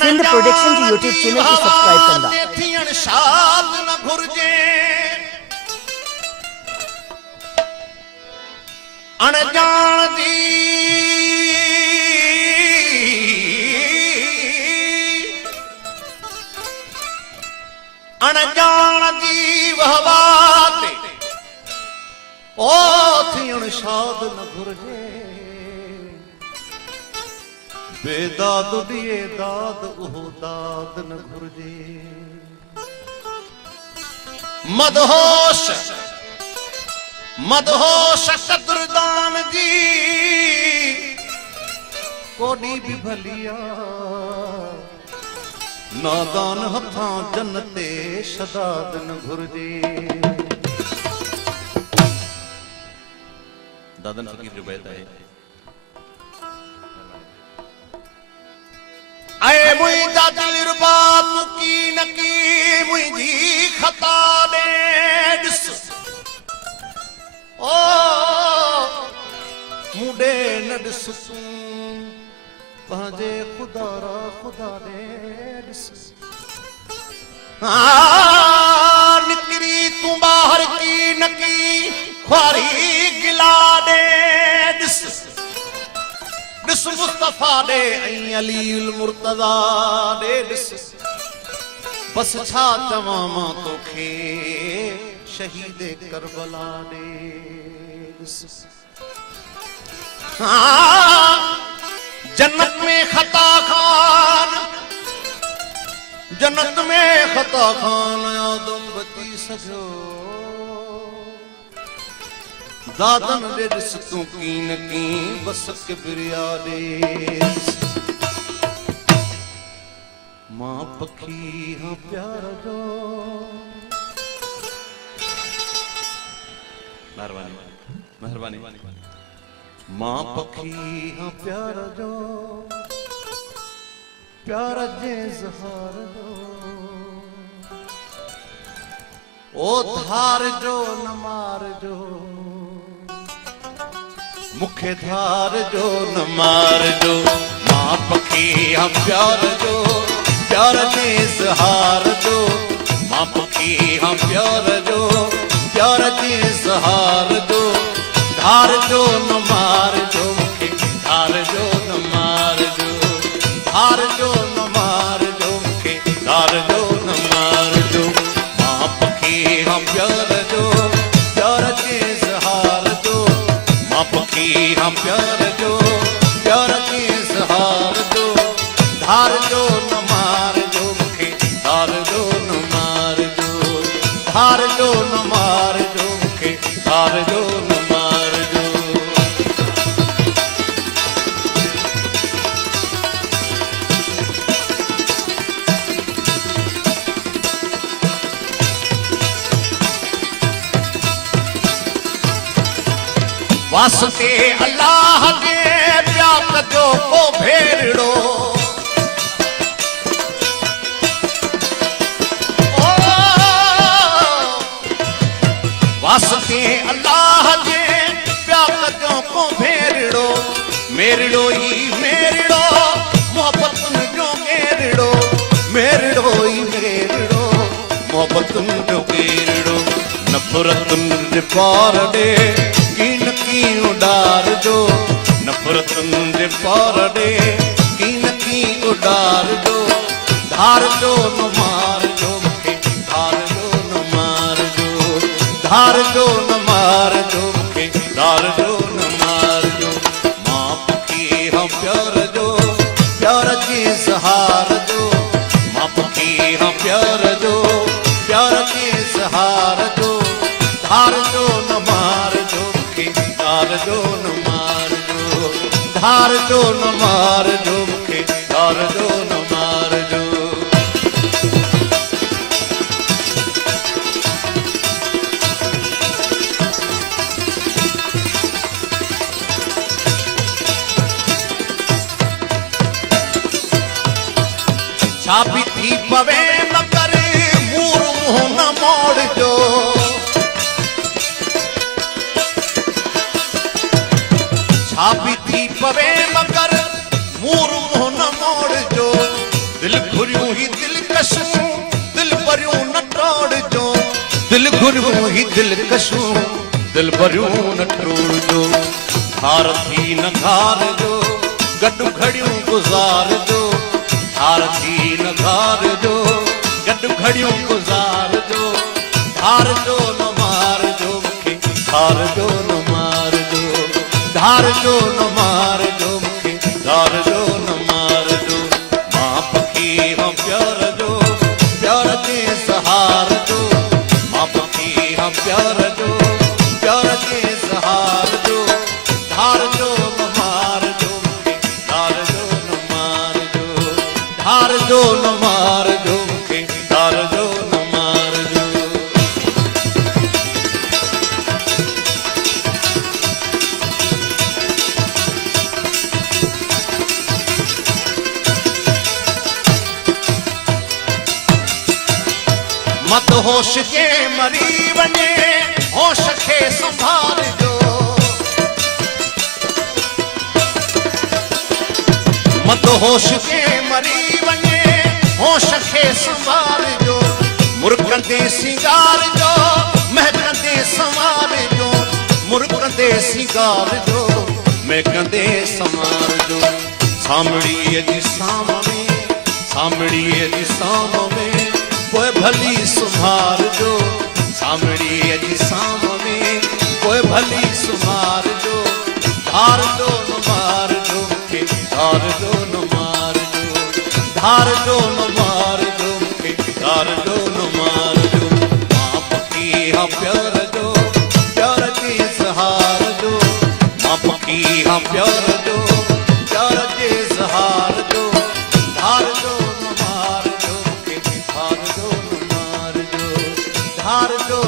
Sindh production जी YouTube channel को subscribe करना। शाद न घुर्जे अणजान दी वहवात ओ थियण शाद न घुर्जे बेदाद दिए दाद ओह दाद न घुर्जे मदहोश मदहोश कदरदान जी कोडी भी भलिया नादान हथां जन्नते शदाद न घुर्जे दादन फकीर जो बैठा है आए मुझा दिल रुबात की नकी मुझी खता दे ओ मुडे न ॾिसूं पंहिंजे खुदारा खुदा दे निकरी तूं ॿाहिर की नकी ख्वारी गिला दे ॾिस मुस्तफा दे ऐं अली मुर्तज़ा दे ॾिस बस छा चवां मां तोखे शहीद करबला दे ॾिस जन्नत में खता खान जन्नत में खता खान आदम बची सजो दादन दे ॾिस तूं कीन की बस किबरिया दे मां पखी हाँ प्यार जो मेहरबानी मां पखी हाँ प्यार जो प्यार जे ज़हार जो ओ धार जो न मार जो मुखे धार जो न मार जो मां पखी हाँ प्यार जो प्यार जे ज़हार जो मां पखी हाँ प्यार जो प्यार जे ज़हार जो धार जो न मार जो मुखे धार जो न मार जो धार जो न मार जो मुखे धार जो न मार जो मां पखी हाँ प्यार जो प्यार जे ज़हार जो मां पखी हाँ प्यार जो प्यार जे ज़हार जो धार जो न मार जो मुखे धार जो न मार जो धार जो न मार जो मुखे धार जो न मार जो वास्ते अल्लाह के प्याक जो को भेड़ो वास्ते अल्लाह के प्याक जो को भेड़ो मेरड़ो ही मेरड़ो मोहब्बत जो मेरड़ो मेरड़ो ही मेरड़ो मोहब्बत जो मेरड़ो नफरत जे पार दे की उडार जो नफरत जे पार दे की उडार जो धार जो न मार जो मुखे धार जो न मार जो धार जो न मार जो मुखे धार जो न मार जो मां पखी हाँ प्यार जो प्यार जे ज़हार जो मां पखी हाँ प्यार जो प्यार जे ज़हार जो धार जो न मार जो मुखे धार जो न मार जो धार जो न मार जो मुखे धार जो न मार जो छापी थी पवे मगर मूर मुंह न मोड़ जो छापी थी पवे मगर मूर मुंह न मोड़ जो दिल घुरियूं ही दिलकशूं दिल भरियूं न टोड़जो दिल घुरियूं ही दिलकशूं दिल भरियूं न टोड़जो हार थी न घारजो गॾु घड़ियूं गुज़ारजो हार थी न घारजो गॾु घड़ियूं गुज़ारजो हारजो न मारजो मूंखे हारजो न मारजो धारजो न मारजो मूंखे धारजो न मारजो मां पखी हाँ प्यार जो प्यार जे सहार जो मां पखी हाँ प्यार जो प्यार जे सहार जो धारजो न मारजो मूंखे धारजो न मारजो धारजो न मारजो मूंखे धारजो न मारजो मत होश के मरी वञे होश खे संभालजो मत होश के मरी वञे होश खे संभालजो मुर्कंदे सिंगार जो महकंदे संवार जो मुर्कंदे सिंगार जो महकंदे संवार जो सामड़ीअ जी साम में सामड़ीअ जी साम में कोई भली सुमार जो सामड़ीअ जी साम में कोई भली सुमार जो धार जो न मार जो मूंखे धार जो न मार जो धार जो न मार जो मूंखे धार जो न मार जो मां पखी हाँ प्यार जो प्यार जे सहार जो मां पखी हाँ प्यार जो प्यार जे सहार जो धार जो न मार जो मूंखे धार जो न मार जो धार जो